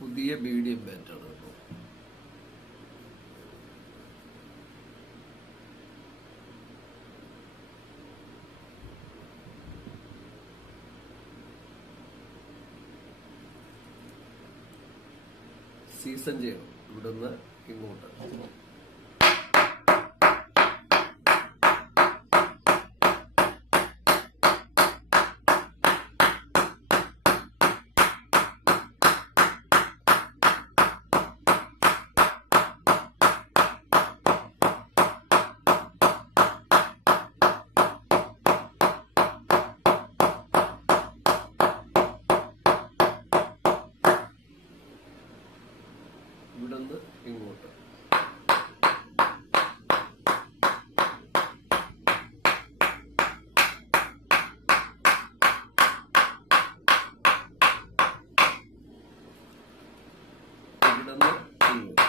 പുതിയ medium ബാറ്റാണ്. Season ചെയ്യണം ഇവിടുന്ന് ഇങ്ങോട്ട്. ഇവിടുന്ന് ഇങ്ങോട്ട്. ഇവിടുന്ന് ഇങ്ങോട്ട്.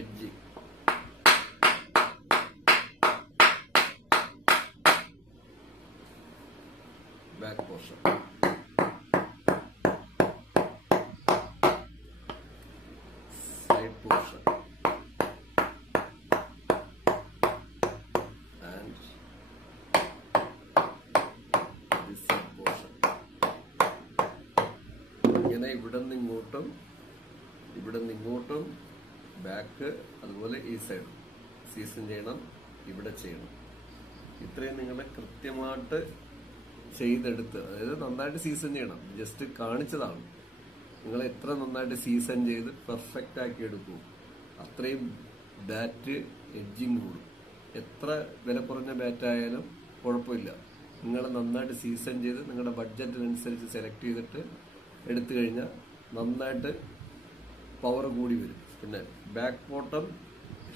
Edging. Back portion. Side portion. And this side portion. ഇങ്ങനെ ഇവിടുന്ന് ഇങ്ങോട്ടും ബാക്ക്, അതുപോലെ ഈ സൈഡ് സീസൺ ചെയ്യണം, ഇവിടെ ചെയ്യണം. ഇത്രയും നിങ്ങളെ കൃത്യമായിട്ട് ചെയ്തെടുത്ത്, അതായത് നന്നായിട്ട് സീസൺ ചെയ്യണം. ജസ്റ്റ് കാണിച്ചതാണ്. നിങ്ങൾ എത്ര നന്നായിട്ട് സീസൺ ചെയ്ത് പെർഫെക്റ്റ് ആക്കി എടുക്കൂ, അത്രയും ബാറ്റ് എഡ്ജിങ് കൂടും. എത്ര വില കുറഞ്ഞ ബാറ്റായാലും കുഴപ്പമില്ല. നിങ്ങൾ നന്നായിട്ട് സീസൺ ചെയ്ത് നിങ്ങളുടെ ബഡ്ജറ്റിനനുസരിച്ച് സെലക്ട് ചെയ്തിട്ട് എടുത്തു കഴിഞ്ഞാൽ നന്നായിട്ട് പവർ കൂടി വരും. പിന്നെ ബാക്ക് ബോട്ടം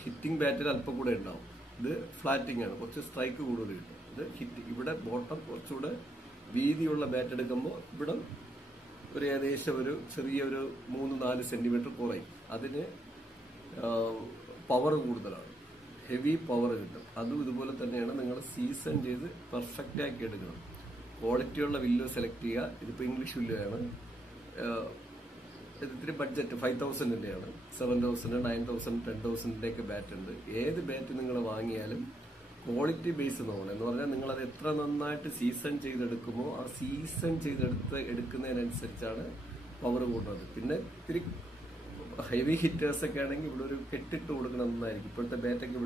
ഹിറ്റിംഗ് ബാറ്റിൽ അല്പം കൂടെ ഉണ്ടാവും. ഇത് ഫ്ലാറ്റിംഗ് ആണ്, കുറച്ച് സ്ട്രൈക്ക് കൂടുതൽ കിട്ടും. ഇത് ഹിറ്റ്. ഇവിടെ ബോട്ടം കുറച്ചുകൂടെ വീതിയുള്ള ബാറ്റ് എടുക്കുമ്പോൾ ഇവിടെ ഒരു ഏകദേശം ഒരു ചെറിയൊരു 3-4 സെന്റിമീറ്റർ കുറയും. അതിന് പവർ കൂടുതലാണ്, ഹെവി പവർ കിട്ടും. അതും ഇതുപോലെ തന്നെയാണ്. നിങ്ങൾ സീസൺ ചെയ്ത് പെർഫെക്റ്റ് ആക്കി എടുക്കണം. ക്വാളിറ്റിയുള്ള വില്ലോ സെലക്ട് ചെയ്യുക. ഇതിപ്പോൾ ഇംഗ്ലീഷ് വില്ലോയാണ്. ഇത്തിരി ബഡ്ജറ്റ് 5000-ൻ്റെയാണ്. 7000, 9000, 10,000-ൻ്റെയൊക്കെ ബാറ്റ് ഉണ്ട്. ഏത് ബാറ്റ് നിങ്ങൾ വാങ്ങിയാലും ക്വാളിറ്റി ബേസ് നോക്കണം. എന്ന് പറഞ്ഞാൽ നിങ്ങളത് എത്ര നന്നായിട്ട് സീസൺ ചെയ്തെടുക്കുമോ ആ സീസൺ എടുക്കുന്നതിനനുസരിച്ചാണ് പവർ കൂട്ടുന്നത്. പിന്നെ ഇത്തിരി ഹെവി ഹിറ്റേഴ്സൊക്കെ ആണെങ്കിൽ ഇവിടെ ഒരു കെട്ടിട്ട് കൊടുക്കണം. നന്നായിരിക്കും. ഇപ്പോഴത്തെ ബാറ്റൊക്കെ